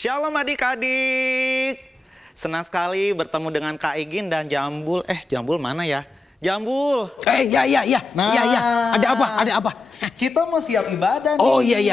Shalom adik-adik. Senang sekali bertemu dengan Kak Igin dan Jambul. Jambul mana ya? Jambul. Ya. Ada apa? Kita mau siap ibadah nih. Oh iya.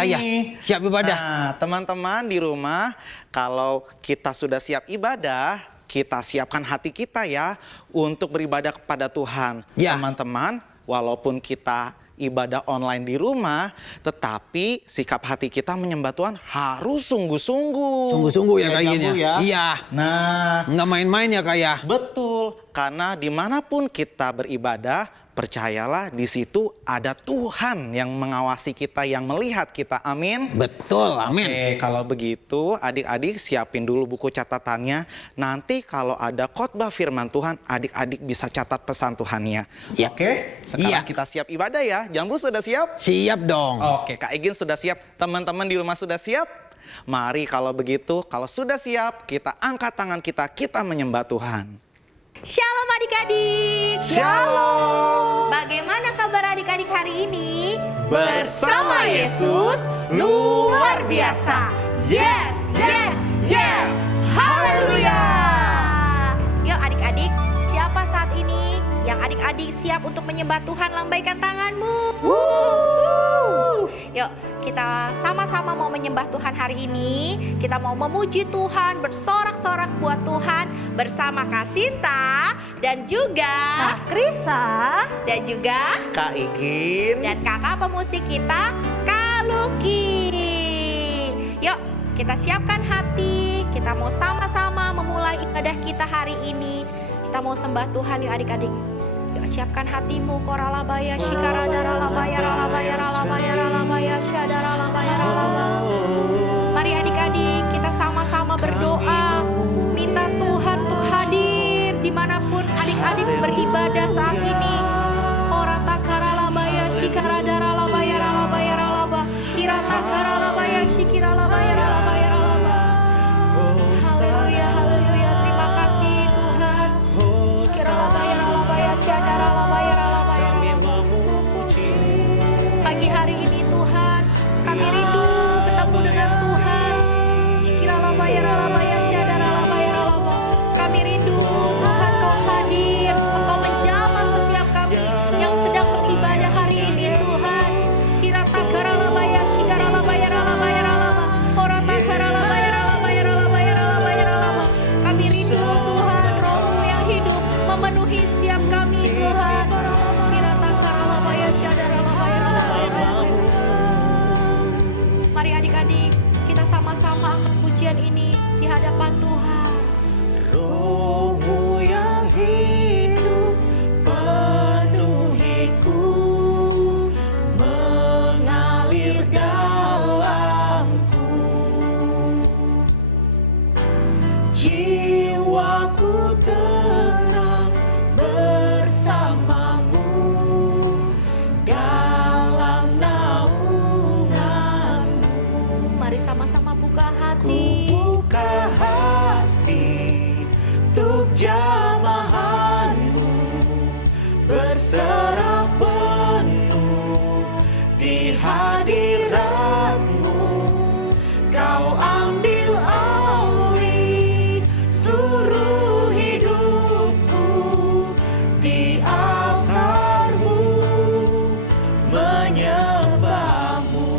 Siap ibadah. Nah, teman-teman di rumah, kalau kita sudah siap ibadah, kita siapkan hati kita ya untuk beribadah kepada Tuhan. Ya. Teman-teman, walaupun kita ibadah online di rumah, tetapi sikap hati kita menyembah Tuhan harus sungguh-sungguh. Sungguh-sungguh ya Kak Igin ya? Iya. Nah, nggak main-main ya Kak ya? betul, karena dimanapun kita beribadah, percayalah di situ ada Tuhan yang mengawasi kita, yang melihat kita. Amin. Betul, amin. Oke, kalau begitu adik-adik siapin dulu buku catatannya. Nanti kalau ada khotbah firman Tuhan, adik-adik bisa catat pesan Tuhannya. Ya. Oke, sekarang kita siap ibadah ya. Jambul sudah siap? Siap dong. Oke, Kak Igin sudah siap. Teman-teman di rumah sudah siap? Mari kalau begitu, kalau sudah siap, kita angkat tangan kita menyembah Tuhan. Shalom adik-adik. Shalom. Bagaimana kabar adik-adik hari ini? Bersama Yesus, luar biasa. Yes. Haleluya. Yuk adik-adik, siapa saat ini yang adik-adik siap untuk menyembah Tuhan? Lambaikan tanganmu. Yuk, kita sama-sama mau menyembah Tuhan hari ini. Kita mau memuji Tuhan, bersorak-sorak buat Tuhan bersama Kak Sinta dan juga Kak Krisa dan juga Kak Igin dan kakak pemusik kita Kak Luki. Yuk, kita siapkan hati. Kita mau sama-sama memulai ibadah kita hari ini. Kita mau sembah Tuhan yuk adik-adik. Yuk siapkan hatimu. Koralabaya shikaradara-labaya ralabaya ralabaya ralabaya syadaralabaya ralabaya. Mari adik-adik kita sama-sama berdoa. Minta Tuhan untuk hadir dimanapun adik-adik beribadah saat ini. Koratakaralabaya shikaradara-labaya ralabaya ralabaya. Kiratakaralabaya shikiralabaya ralabaya ralabaya. Haleluya, haleluya. Terima kasih Tuhan. Shikiralabaya ralabaya syadaralabaya ralabaya ralabaya. Pagi hari ini Tuhan, kami rindu ketemu dengan Tuhan. Shikiralabaya ralabaya syadaralabaya ralabaya. Kami rindu Tuhan Kau hadir, Engkau menjamah setiap kami yang sedang beribadah hari ini Tuhan. Kiratakaralabaya shikaralabaya ralabaya ralabaya. Oratakaralabaya ralabaya ralabaya ralabaya ralabaya. Kami rindu Tuhan, Roh-Mu yang hidup memenuhi setiap kami Tuhan. Kiratakaralabaya syadaralabaya ralabaya ralabaya. Mari adik-adik kita sama-sama angkat pujian ini di hadapan Tuhan. Roh-Mu yang hidup penuhiku, mengalir dalamku. Jiwaku tenang bersamamu dalam naunganmu. Mari sama-sama buka hati. Buka hati untuk jamahanmu, berserah penuh di hadiratmu. Kau ambil alih seluruh hidupku, di altarmu menyembahmu.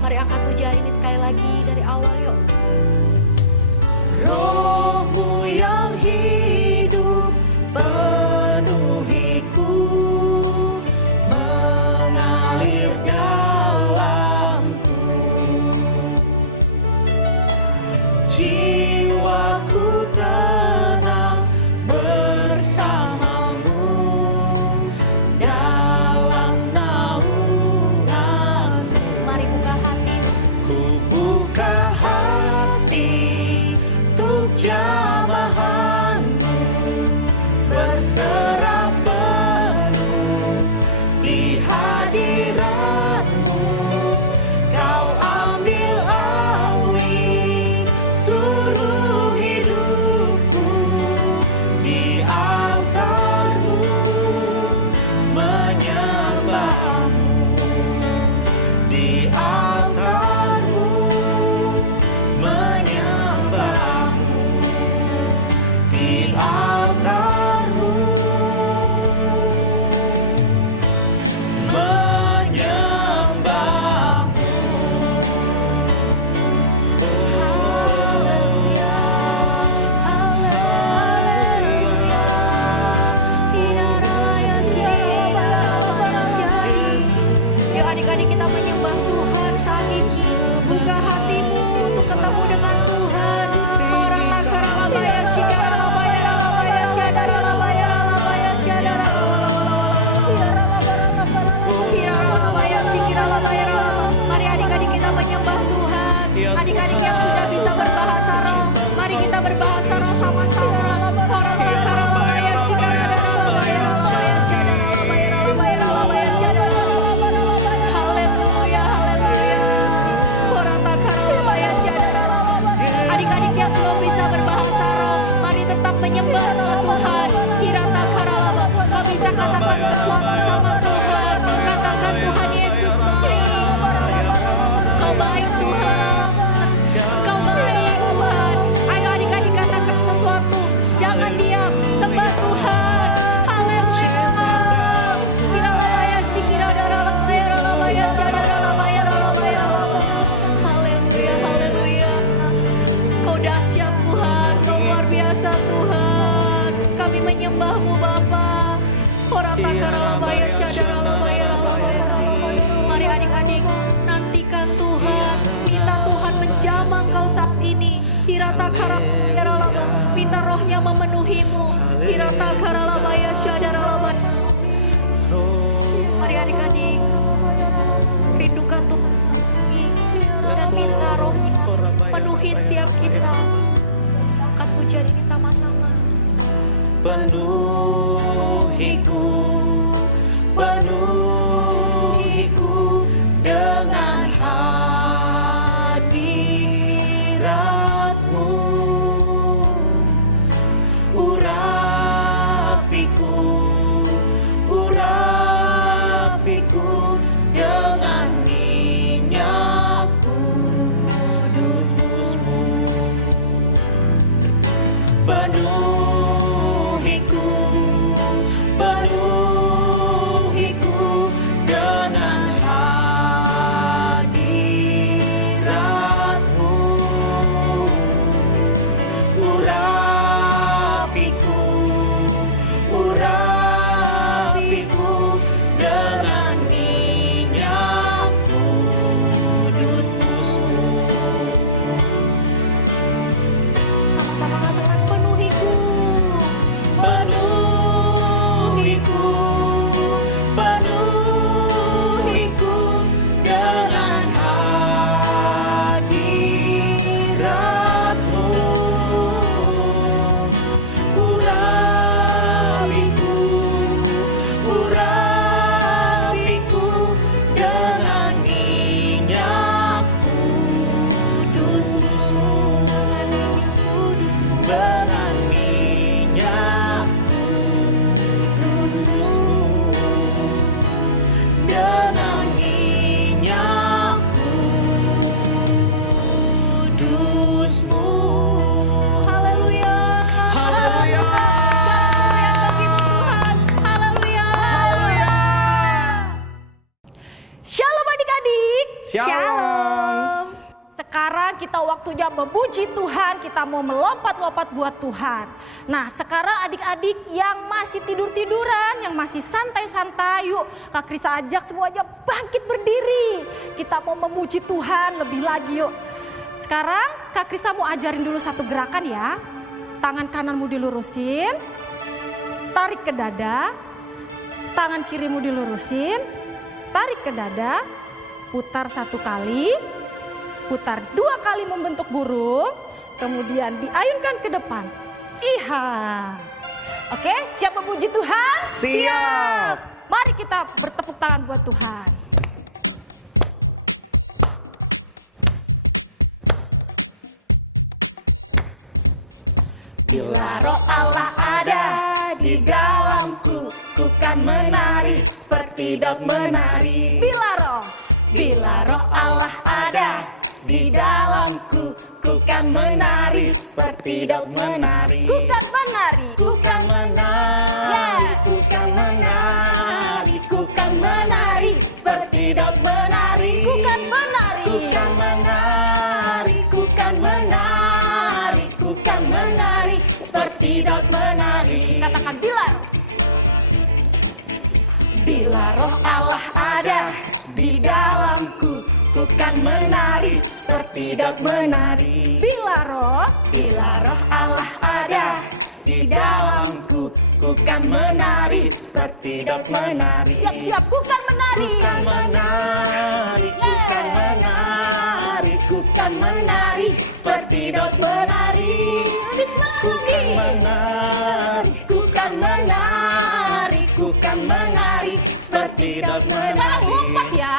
Mari angkat pujian ini sekali lagi dari awal yuk. Roh-Mu yang hidup penuhiku, mengalir dalamku. Jiwaku tenang bersamamu dalam naunganmu. Mari buka hati. Ku buka hati untuk jamahanmu, berserah penuh di hadiratmu. Kau ambil alih seluruh hidupku, di altarmu menyembahmu, di altarmu hatimu untuk ketemu dengan Tuhan. Orang lakaralabaya shikaralabaya ralabaya syadaralabaya ralabaya syadaralabaya shikiralabaya ralabaya. Mari adik-adik kita menyembah Tuhan. Adik-adik yang sudah bisa berbahasa roh, mari kita berbahasa roh sama-sama. Orang lakaralabaya shikaralabaya ralabaya syadaralabaya ralabaya ralabaya syadaralabaya. Haleluya, haleluya. Orang lakaralabaya syadaralabaya. Adik-adik yang belum bisa berbahasa roh, mari tetap menyembah Tuhan. Hirata karalaba, kau bisa katakan sesuatu sama Tuhan. Katakan Tuhan Yesus baik. Kau baik Tuhan. Kau baik Tuhan. Ayo adik-adik katakan sesuatu. Jangan diam. Sembah Tuhan. Haleluya. Hiralabaya sikiradaralamaya ralabaya syadaralabaya ralabaya. Haleluya, haleluya. Kau dahsyat Tuhan. Kau luar biasa Tuhan. Kami menyembah-Mu Bapa. Horata karalabaya syadaralabaya ralabaya. Mari adik-adik nantikan Tuhan. Minta Tuhan menjamah kau saat ini. Hirata karalabaya ralabaya. Minta rohnya memenuhimu. Hirata karalabaya syadaralabaya. Mari adik-adik rindukan Tuhan dan minta rohnya penuhi setiap kita. Angkat pujian ini sama-sama. Penuhiku, penuhiku dengan hadirat-Mu. Urapiku, urapiku dengan minyak kudus-Mu. Penuhiku, penuhiku dengan hadirat-Mu. Urapiku, urapiku dengan minyak kudus-Mu. Sama-sama katakan penuhiku. Penuhiku, penuhiku dengan hadirat-Mu. Urapiku, urapiku dengan minyak kudus-Mu. Dengan minyak kudus-Mu. Dengan minyak kudus-Mu. Haleluya. Haleluya. Segala kemuliaan bagimu Tuhan. Haleluya. Haleluya. Shalom adik-adik. Shalom. Sekarang kita waktunya memuji Tuhan, kita mau melompat-lompat buat Tuhan. Nah sekarang adik-adik yang masih tidur-tiduran, yang masih santai-santai, yuk Kak Krisa ajak semuanya bangkit berdiri. Kita mau memuji Tuhan lebih lagi yuk. Sekarang Kak Krisa mau ajarin dulu satu gerakan ya. Tangan kananmu dilurusin, tarik ke dada, tangan kirimu dilurusin, tarik ke dada, putar satu kali, putar dua kali membentuk burung, kemudian diayunkan ke depan. Iha. Oke, siap memuji Tuhan? Siap. Mari kita bertepuk tangan buat Tuhan. Bila roh Allah ada di dalamku, ku kan menari seperti Daud menari. Bila roh Allah ada di dalamku, ku kan menari seperti Daud menari. Ku kan menari. Ku kan menari, Yes. ku kan menari, ku kan menari seperti Daud menari. Ku kan menari. Ku kan menari, ku kan menari, ku kan menari seperti Daud menari. Katakan bila. Bila roh Allah ada di dalamku, ku kan menari seperti Daud menari. Bila roh Allah ada di dalamku, ku kan menari seperti Daud menari. siap-siap ku kan menari. Ku kan menari, ku kan menari, ku kan menari seperti Daud menari. Lebih semangat Ku lagi. kan menari, ku kan menari, ku kan menari seperti Daud menari. Sekarang lompat ya.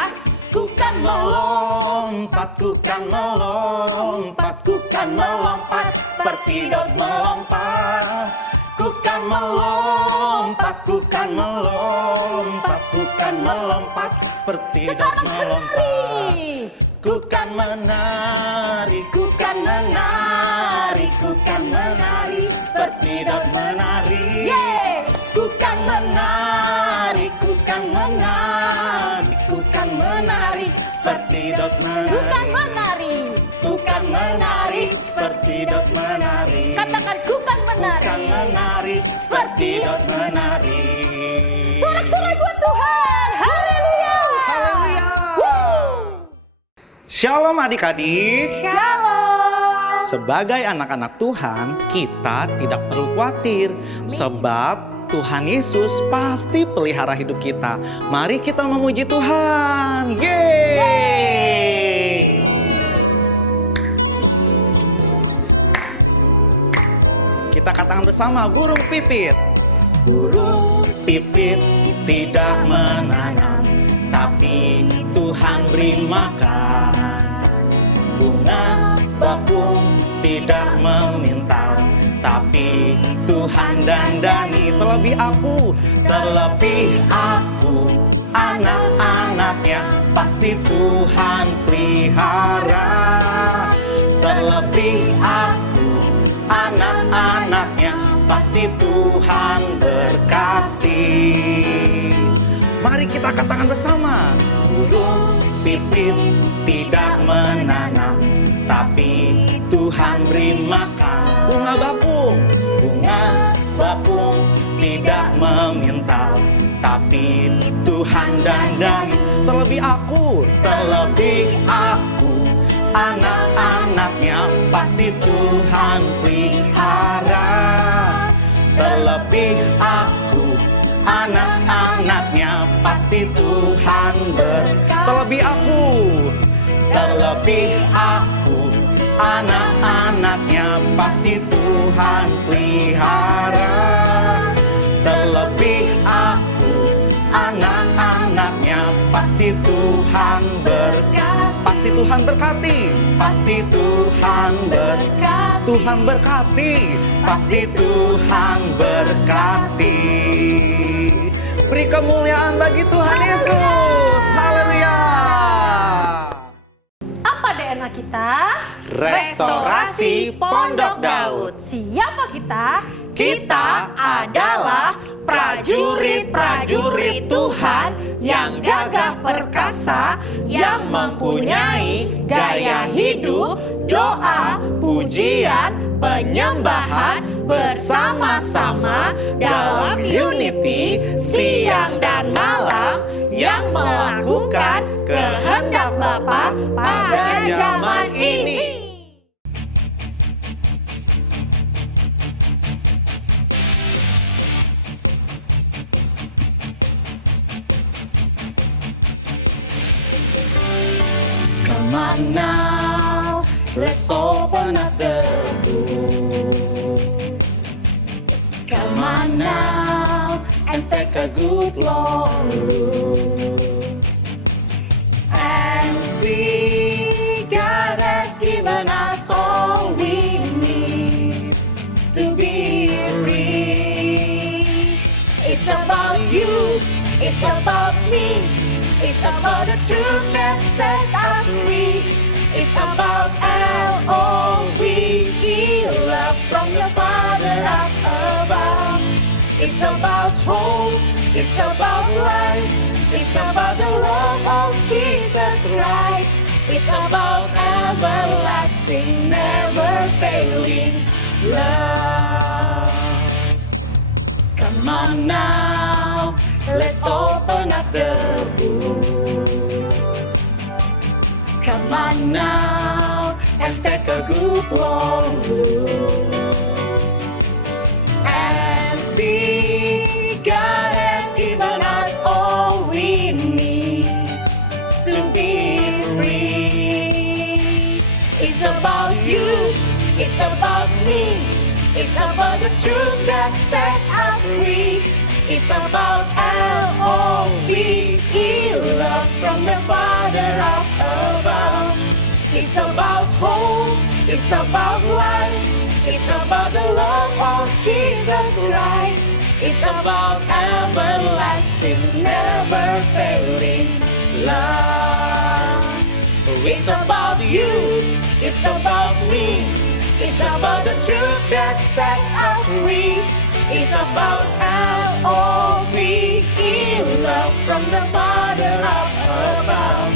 Ku kan melompat, ku kan melompat, ku kan melompat seperti Daud melompat. Ku kan melompat, ku kan melompat, ku kan melompat seperti Daud Sekarang melompat. hari. Ku kan menari, ku kan menari, ku kan menari seperti Daud menari. Yeay. Ku kan menari, ku kan menari, ku kan menari seperti Daud menari. Ku kan menari. Ku kan menari seperti Daud menari. Katakan ku kan Ku kan menari. menari seperti Daud menari. Sorak-sorai buat Tuhan. Haleluya. Haleluya. Shalom adik-adik. Shalom. Sebagai anak-anak Tuhan, kita tidak perlu khawatir sebab Tuhan Yesus pasti pelihara hidup kita. Mari kita memuji Tuhan. Yeay! Kita katakan bersama, burung pipit. Burung pipit tidak menanam, tapi Tuhan beri makan. Bunga bakung tidak memintal, tapi Tuhan dandani. Terlebih aku, anak-anaknya pasti Tuhan pelihara. Terlebih aku, anak-anaknya pasti Tuhan berkati. Mari kita katakan bersama. Burung pipit tidak menanam, tapi Tuhan beri makan. Bunga bakung Bunga bakung tidak memintal, tapi Tuhan dandani. terlebih aku, anak-anaknya pasti Tuhan pelihara. Terlebih aku, anak-anaknya pasti Tuhan berkati. terlebih aku, anak-anaknya pasti Tuhan pelihara. Terlebih aku, anak-anaknya pasti Tuhan berkati. pasti Tuhan berkati. Pasti Tuhan berkati. Tuhan berkati. Pasti Tuhan berkati. Beri kemuliaan bagi Tuhan Yesus. Haleluya. Apa DNA kita? Restorasi Pondok Daud. Siapa kita? Kita adalah prajurit-prajurit Tuhan yang gagah perkasa, yang mempunyai gaya hidup, doa, pujian, penyembahan bersama-sama dalam unity siang dan malam, yang melakukan kehendak Bapa pada zaman ini. Come on now, let's open up the door. Come on now, and take a good long look. And see, God has given us all we need to be free. It's about you, it's about me. It's about the truth that sets us free. It's about L-O-V-E, love from your Father up above. It's about hope, it's about life. It's about the love of Jesus Christ. It's about everlasting, never failing love. Come on now, let's open up the book. Come on now and take a good long look and see God has given us all we need to be free. It's about you, it's about me, it's about the truth that sets us free. It's about L-O-V-E, love from the Father up above. It's about hope, it's about life, it's about the love of Jesus Christ. It's about everlasting, never failing love. It's about you, it's about me, it's about the truth that sets us free. It's about L-O-V-E, love from the Father up above.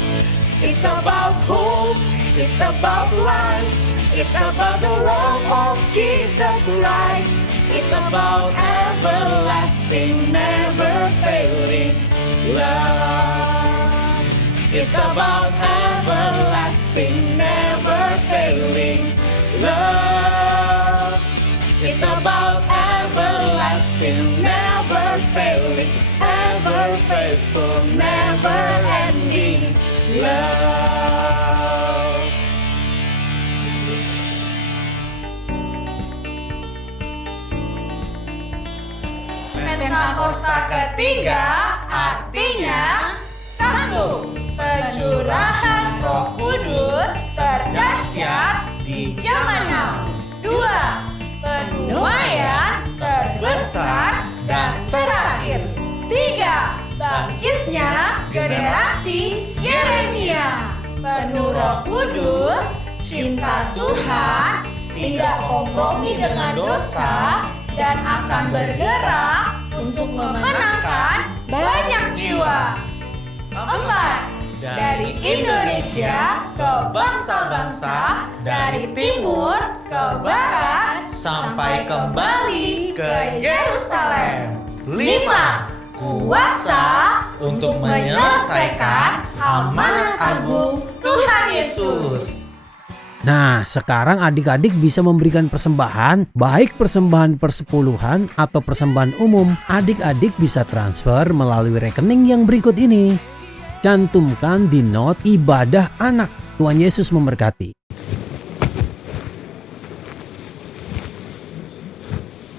It's about hope, it's about life, it's about the love of Jesus Christ. It's about everlasting, never failing love. It's about everlasting, never failing love. It's about everlasting, never failing, ever faithful, never ending love. Pentakosta ketiga artinya 1. Pencurahan Roh Kudus terdahsyat di zaman now. 2. Penuaian terbesar dan terakhir. 3. Bangkitnya generasi Yeremia. Penuh Roh Kudus, cinta Tuhan, tidak kompromi dengan dosa, dan akan bergerak untuk memenangkan banyak jiwa. 4. Dari Indonesia ke bangsa-bangsa, dari timur ke barat, sampai kembali ke Yerusalem. 5. Kuasa untuk menyelesaikan amanat agung Tuhan Yesus. Nah, sekarang adik-adik bisa memberikan persembahan, baik persembahan persepuluhan atau persembahan umum. Adik-adik bisa transfer melalui rekening yang berikut ini. Cantumkan di not ibadah anak. Tuhan Yesus memberkati.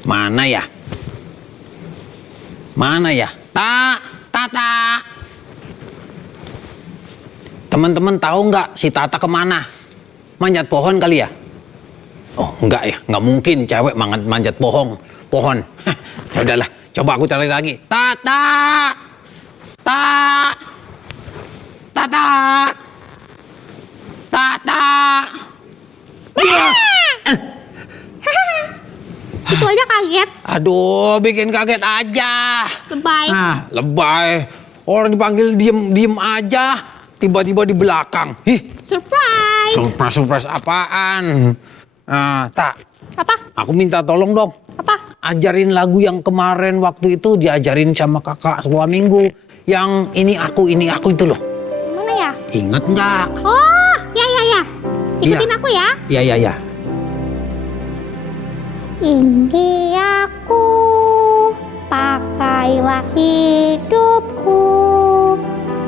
Mana ya? Mana ya? Tata. Teman-teman tahu nggak si Tata kemana? Manjat pohon kali ya? Oh enggak ya, nggak mungkin cewek manjat pohon. Ya udahlah, coba aku cari lagi. Tata. Itu aja kaget. Aduh, bikin kaget aja. Lebay. Nah, lebay. Orang dipanggil diem aja, tiba-tiba di belakang. Surprise. Surprise apaan? Tak. Apa? Aku minta tolong dong. Apa? Ajarin lagu yang kemarin waktu itu diajarin sama kakak sebuah minggu. Yang ini aku itu loh. Mana ya? Ingat nggak? Oh, ya. Ikutin aku ya. Iya. Ini aku, pakailah hidupku,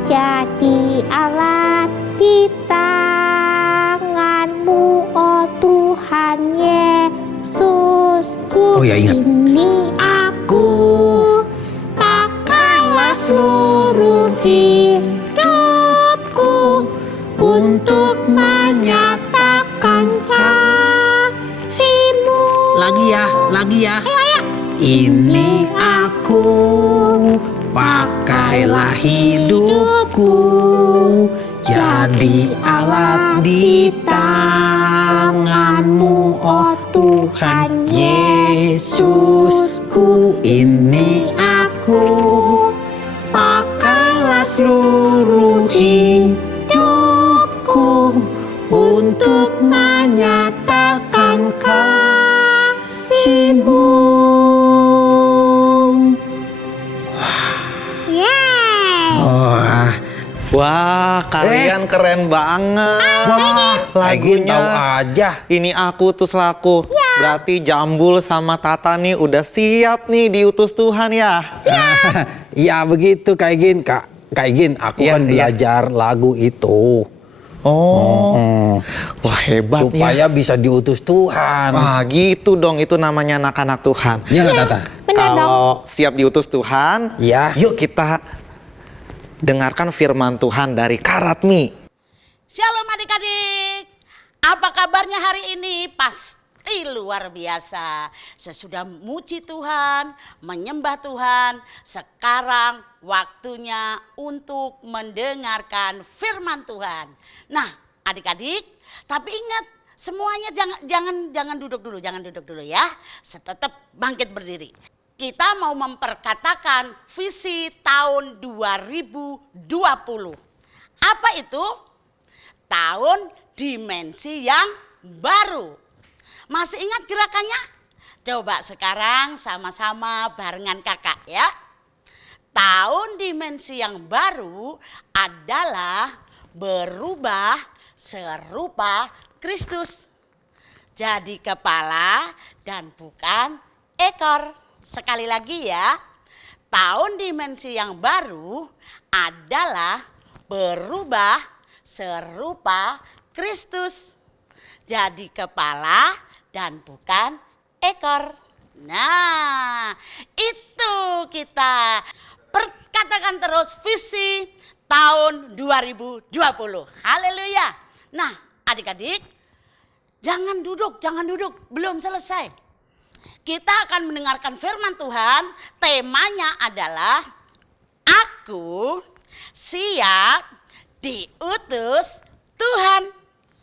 jadi alat di tanganmu, oh Tuhan Yesusku. Oh ya, ingat. Ini aku, pakailah seluruh hidupku untuk menyatakan kasih-Mu. Lagi ya. Ayo. Ini aku, pakailah hidupku, jadi alat di tanganmu, oh Tuhan Yesusku. Ini aku, pakailah seluruh hidupku untuk menyatakan kasih-Mu. Yeay. Oh, Wah, kalian keren banget. Wah, Kaigin tahu aja. Ini aku utus laku. Berarti Jambul sama Tata nih udah siap nih diutus Tuhan ya. Iya begitu Kaigin. Kaigin, aku Iya, kan iya. belajar lagu itu. Oh, wah hebat Supaya ya. bisa diutus Tuhan. Wah gitu dong, itu namanya anak-anak Tuhan. Iya nggak Tata? Benar dong. Kalau siap diutus Tuhan, Iya. yuk kita dengarkan firman Tuhan dari Karatmi. Shalom adik-adik. Apa kabarnya hari ini? Pasti luar biasa. Sesudah muji Tuhan, menyembah Tuhan, sekarang waktunya untuk mendengarkan firman Tuhan. Nah, adik-adik, tapi ingat semuanya jangan duduk dulu ya. Tetap bangkit berdiri. Kita mau memperkatakan visi tahun 2020. Apa itu? Tahun dimensi yang baru. Masih ingat gerakannya? Coba sekarang sama-sama barengan kakak ya. Tahun dimensi yang baru adalah berubah serupa Kristus. Jadi kepala dan bukan ekor. Sekali lagi ya. Tahun dimensi yang baru adalah berubah serupa Kristus. Jadi kepala dan bukan ekor. Nah, itu kita perkatakan terus visi tahun 2020. Haleluya. Nah, adik-adik, jangan duduk, belum selesai. Kita akan mendengarkan firman Tuhan. Temanya adalah aku siap diutus Tuhan.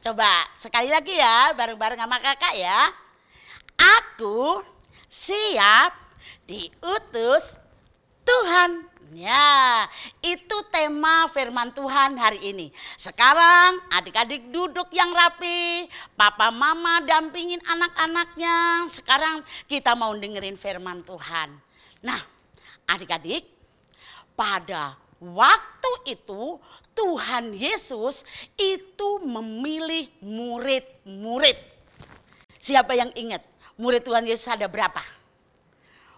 Coba sekali lagi ya, bareng-bareng sama kakak ya. Aku siap diutus Tuhan. Ya, itu tema firman Tuhan hari ini. Sekarang adik-adik duduk yang rapi. Papa mama dampingin anak-anaknya. Sekarang kita mau dengerin firman Tuhan. Nah, adik-adik, pada waktu itu Tuhan Yesus itu memilih murid-murid. Siapa yang ingat murid Tuhan Yesus ada berapa?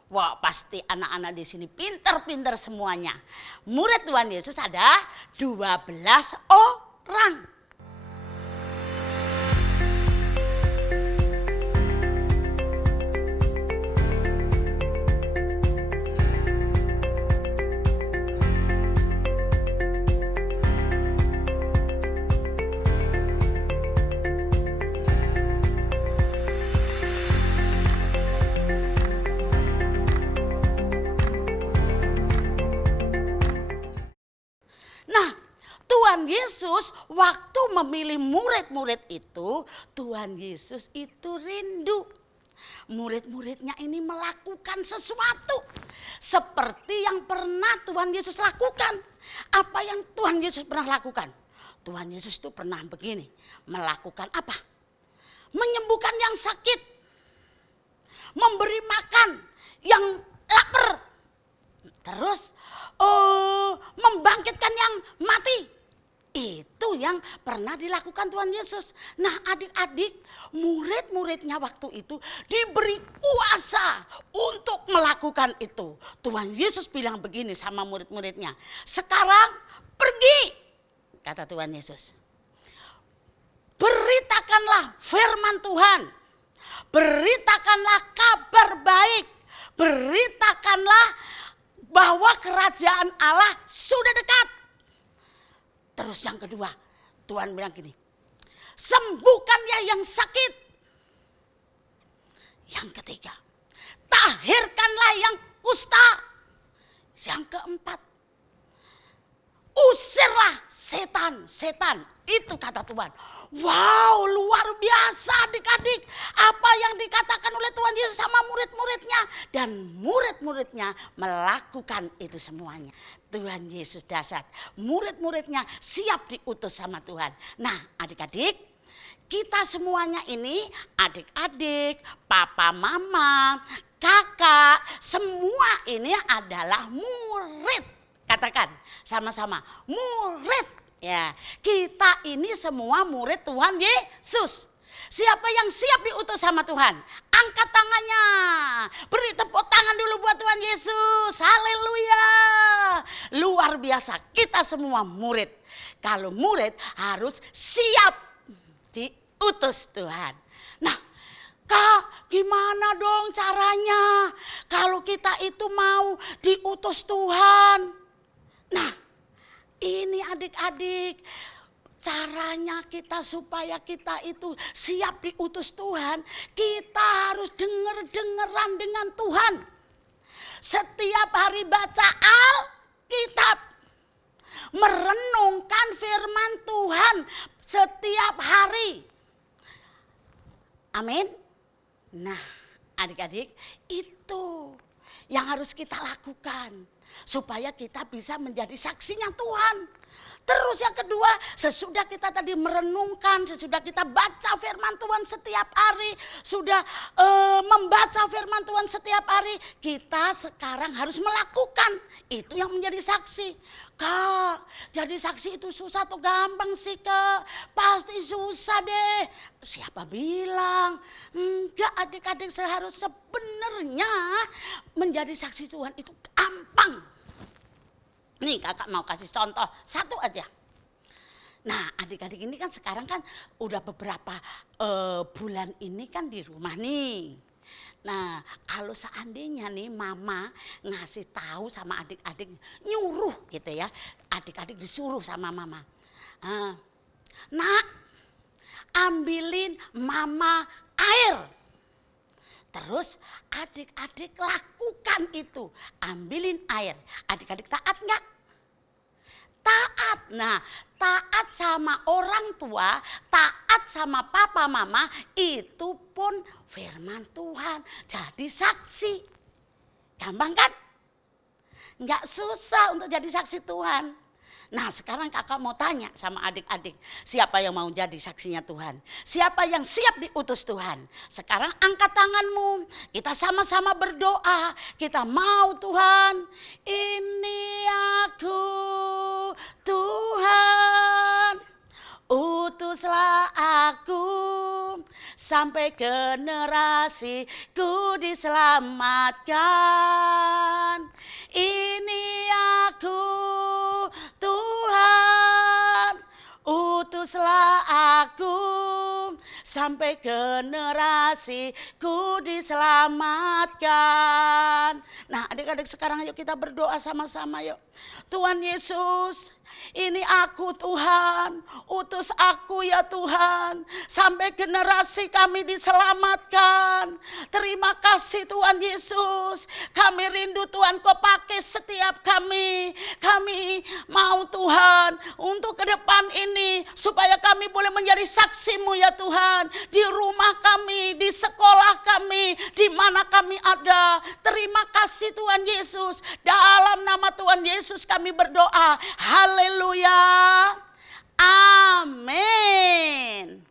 Wah, pasti anak-anak di sini pintar-pintar semuanya. Murid Tuhan Yesus ada 12 orang. Nah, Tuhan Yesus waktu memilih murid-murid itu, Tuhan Yesus itu rindu. Murid-muridnya ini melakukan sesuatu seperti yang pernah Tuhan Yesus lakukan. Apa yang Tuhan Yesus pernah lakukan? Tuhan Yesus itu pernah begini, melakukan apa? Menyembuhkan yang sakit, memberi makan yang lapar, terus membangkitkan yang mati. Itu yang pernah dilakukan Tuhan Yesus. Nah, adik-adik, murid-muridnya waktu itu diberi kuasa untuk melakukan itu. Tuhan Yesus bilang begini sama murid-muridnya, sekarang pergi, kata Tuhan Yesus. Beritakanlah firman Tuhan. Beritakanlah kabar baik. Beritakanlah bahwa kerajaan Allah sudah dekat. Terus yang kedua, Tuhan bilang gini, sembuhkan ya yang sakit. Yang ketiga, tahirkanlah yang kusta. Yang keempat, usirlah setan. Itu kata Tuhan. Wow, luar biasa adik-adik. Apa yang dikatakan oleh Tuhan Yesus sama murid-muridnya. Dan murid-muridnya melakukan itu semuanya. Tuhan Yesus dahsyat. Murid-muridnya siap diutus sama Tuhan. Nah, adik-adik, kita semuanya ini adik-adik, papa mama, kakak, semua ini adalah murid. Katakan sama-sama, murid. Ya, kita ini semua murid Tuhan Yesus. Siapa yang siap diutus sama Tuhan? Angkat tangannya. Beri tepuk tangan dulu buat Tuhan Yesus. Haleluya. Luar biasa, kita semua murid. Kalau murid harus siap diutus Tuhan. Nah, Kak, gimana dong caranya kalau kita itu mau diutus Tuhan? Nah, ini adik-adik, caranya kita supaya kita itu siap diutus Tuhan, kita harus denger-dengeran dengan Tuhan. Setiap hari baca Alkitab, merenungkan firman Tuhan setiap hari. Amin. Nah, adik-adik, itu yang harus kita lakukan supaya kita bisa menjadi saksinya Tuhan. Terus yang kedua, sesudah kita tadi merenungkan, sesudah kita baca firman Tuhan setiap hari, sudah membaca firman Tuhan setiap hari, kita sekarang harus melakukan. Itu yang menjadi saksi. Kak, jadi saksi itu susah atau gampang sih, Kak? Pasti susah deh. Siapa bilang? Enggak, adik-adik, seharusnya sebenarnya menjadi saksi Tuhan itu gampang. Nih, kakak mau kasih contoh satu aja. Nah, adik-adik ini kan sekarang kan udah beberapa bulan ini kan di rumah nih. Nah, kalau seandainya nih mama ngasih tahu sama adik-adik, nyuruh gitu ya, adik-adik disuruh sama mama, nak, ambilin mama air. Terus adik-adik lakukan itu, ambilin air. Adik-adik taat nggak? Taat. Nah, taat sama orang tua, taat sama papa mama, itu pun firman Tuhan. Jadi saksi. Gampang kan? Nggak susah untuk jadi saksi Tuhan. Nah, sekarang kakak mau tanya sama adik-adik, siapa yang mau jadi saksinya Tuhan? Siapa yang siap diutus Tuhan? Sekarang angkat tanganmu, kita sama-sama berdoa. Kita mau Tuhan, ini aku Tuhan, utuslah aku sampai generasiku diselamatkan. Ini aku Tuhan, utuslah aku sampai generasiku diselamatkan. Nah, adik-adik, sekarang ayo kita berdoa sama-sama yuk. Tuhan Yesus, ini aku Tuhan, utus aku ya Tuhan, sampai generasi kami diselamatkan. Terima kasih Tuhan Yesus, kami rindu Tuhan Kau pakai setiap kami. Kami mau Tuhan untuk ke depan ini, supaya kami boleh menjadi saksi-Mu ya Tuhan. Di rumah kami, di sekolah kami, di mana kami ada. Terima kasih Tuhan Yesus, dalam nama Tuhan Yesus kami berdoa. Haleluya. Amin.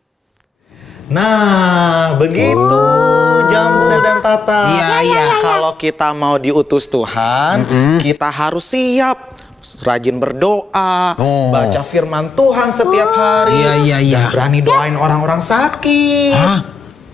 Nah, begitu Jambu dan Tata. Iya. Kalau kita mau diutus Tuhan, kita harus siap. Rajin berdoa, baca firman Tuhan setiap hari. Iya. Dan berani doain orang-orang sakit. Hah?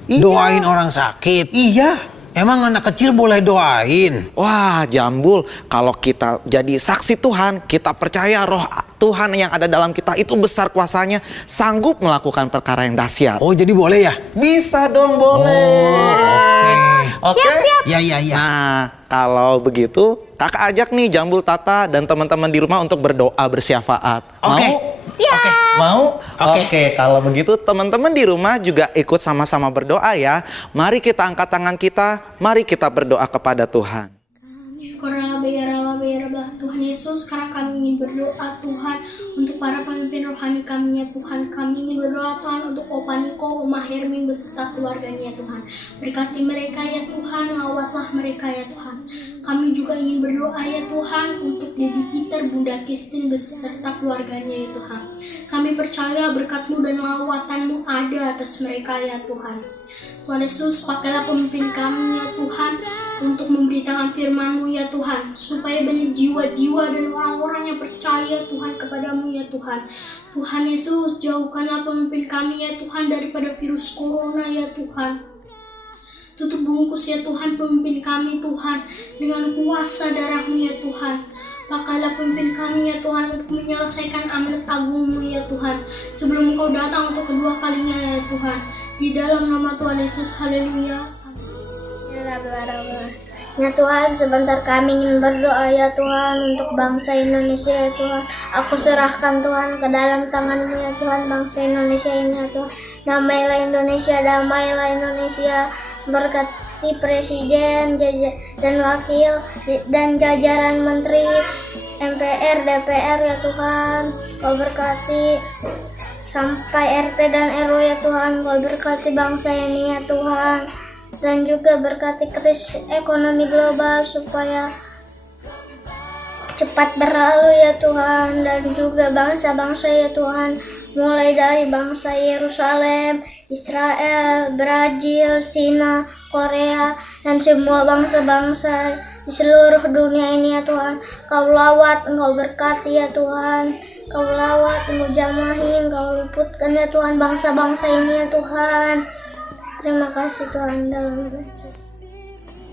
Iya. Doain orang sakit? Iya. Emang anak kecil boleh doain? Wah, Jambul, kalau kita jadi saksi Tuhan, kita percaya roh Tuhan yang ada dalam kita itu besar kuasanya, sanggup melakukan perkara yang dahsyat. Oh, jadi boleh ya? Bisa dong, boleh. Oke. Siap. Iya. Nah, kalau begitu, kakak ajak nih Jambul, Tata, dan teman-teman di rumah untuk berdoa bersyafaat. Oke. Mau? Oke. Mau? Oke. Oke, kalau begitu teman-teman di rumah juga ikut sama-sama berdoa ya. Mari kita angkat tangan kita, mari kita berdoa kepada Tuhan. Syukurlah bayarabah Tuhan Yesus, sekarang kami ingin berdoa Tuhan untuk para pemimpin rohani kami ya Tuhan. Kami ingin berdoa Tuhan untuk Opa Niko, Oma Hermin beserta keluarganya ya Tuhan. Berkati mereka ya Tuhan, lawatlah mereka ya Tuhan. Kami juga ingin berdoa ya Tuhan untuk Dedi Peter, Bunda Kristin beserta keluarganya ya Tuhan. Kami percaya berkat-Mu dan lawatan-Mu ada atas mereka ya Tuhan. Tuhan Yesus, pakailah pemimpin kami ya Tuhan untuk memberitakan firman-Mu kepadamu ya Tuhan, supaya banyak jiwa-jiwa dan orang-orang yang percaya Tuhan kepadamu ya Tuhan. Tuhan Yesus, jauhkanlah pemimpin kami ya Tuhan daripada virus corona ya Tuhan. Tutup bungkus ya Tuhan pemimpin kami Tuhan dengan kuasa darah-Mu ya Tuhan. Pakailah pemimpin kami ya Tuhan untuk menyelesaikan amanat agung-Mu ya Tuhan, sebelum Engkau datang untuk kedua kalinya ya Tuhan. Di dalam nama Tuhan Yesus, haleluya. Ya Tuhan, sebentar kami ingin berdoa ya Tuhan untuk bangsa Indonesia ya Tuhan. Aku serahkan Tuhan ke dalam tangan-Mu ya Tuhan, bangsa Indonesia ini ya Tuhan. Damailah Indonesia, damailah Indonesia. Berkati Presiden dan Wakil dan jajaran Menteri MPR, DPR ya Tuhan. Kau berkati sampai RT dan RW ya Tuhan. Kau berkati bangsa ini ya Tuhan. Dan juga berkati krisis ekonomi global supaya cepat berlalu ya Tuhan. Dan juga bangsa-bangsa ya Tuhan, mulai dari bangsa Yerusalem, Israel, Brazil, Cina, Korea, dan semua bangsa-bangsa di seluruh dunia ini ya Tuhan. Kau lawat, Engkau berkati ya Tuhan. Kau lawat, Engkau jamahi, Engkau luputkan ya Tuhan bangsa-bangsa ini ya Tuhan. Terima kasih Tuhan dalam nama Yesus.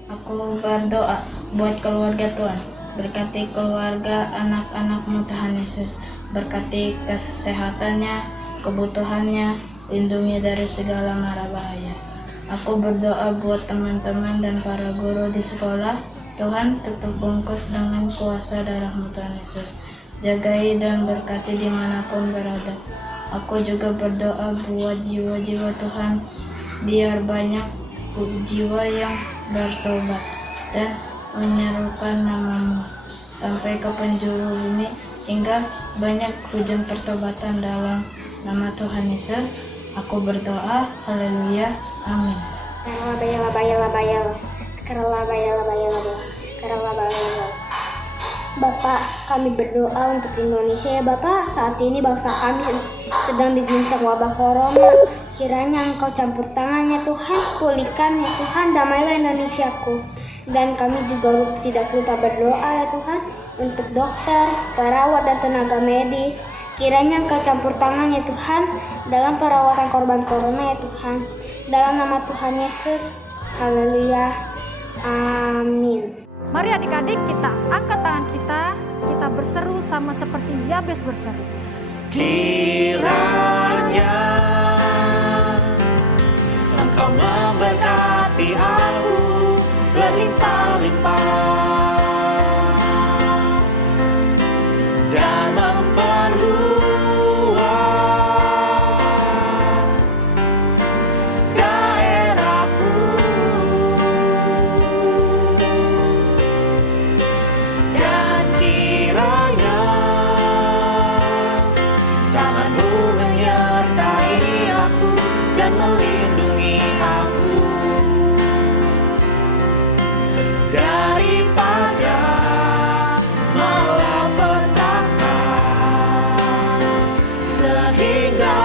Aku berdoa buat keluarga Tuhan. Berkati keluarga anak-anak-Mu Tuhan Yesus. Berkati kesehatannya, kebutuhannya, lindungi dari segala mara bahaya. Aku berdoa buat teman-teman dan para guru di sekolah. Tuhan, tutup bungkus dengan kuasa darah-Mu Tuhan Yesus. Jagai dan berkati dimanapun berada. Aku juga berdoa buat jiwa-jiwa Tuhan, biar banyak jiwa yang bertobat dan menyerukan nama-Mu sampai ke penjuru bumi, hingga banyak hujan pertobatan dalam nama Tuhan Yesus. Aku berdoa, haleluya, amin. Bapak, kami berdoa untuk Indonesia ya Bapak. Saat ini bangsa kami sedang diguncang wabah corona. Kiranya Engkau campur tangan ya Tuhan, pulihkan ya Tuhan, damailah Indonesiaku. Dan kami juga tidak lupa berdoa ya Tuhan untuk dokter, perawat dan tenaga medis. Kiranya Engkau campur tangan ya Tuhan dalam perawatan korban corona ya Tuhan. Dalam nama Tuhan Yesus, haleluya, amin. Mari adik-adik kita angkat tangan kita berseru sama seperti Yabes berseru. Kiranya Engkau memberkati aku berlimpah-limpah dan memperluas daerahku, dan kiranya tangan-Mu menyertai aku dan melindungi aku daripada malapetaka, sehingga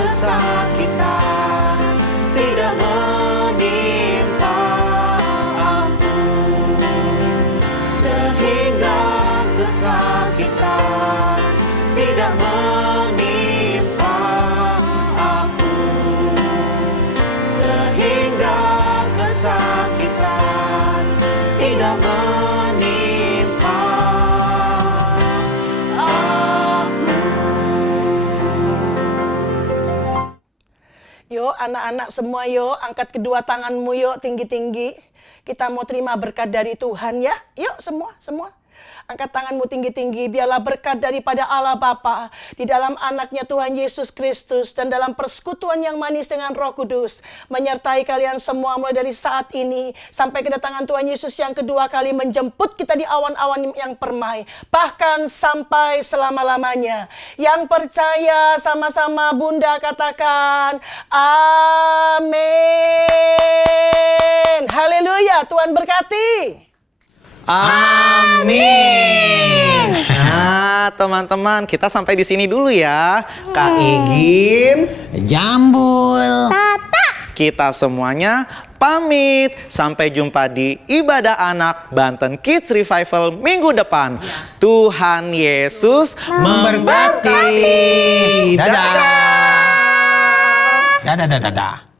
kesakitan tidak menimpa aku, sehingga kesakitan tidak menimpa aku, sehingga kesakitan tidak menimpa aku. Yuk anak-anak semua yuk, angkat kedua tanganmu yuk tinggi-tinggi. Kita mau terima berkat dari Tuhan ya. Yuk semua. Angkat tanganmu tinggi-tinggi, biarlah berkat daripada Allah Bapa di dalam anaknya Tuhan Yesus Kristus dan dalam persekutuan yang manis dengan Roh Kudus menyertai kalian semua mulai dari saat ini sampai kedatangan Tuhan Yesus yang kedua kali menjemput kita di awan-awan yang permai, bahkan sampai selama-lamanya. Yang percaya sama-sama Bunda katakan amin. Haleluya, Tuhan berkati. Amin. Nah, teman-teman, kita sampai di sini dulu ya. Kak Igin, Jambul. Kita semuanya pamit. Sampai jumpa di ibadah anak Banten Kids Revival minggu depan. Tuhan Yesus memberkati. Dadah. Dadah.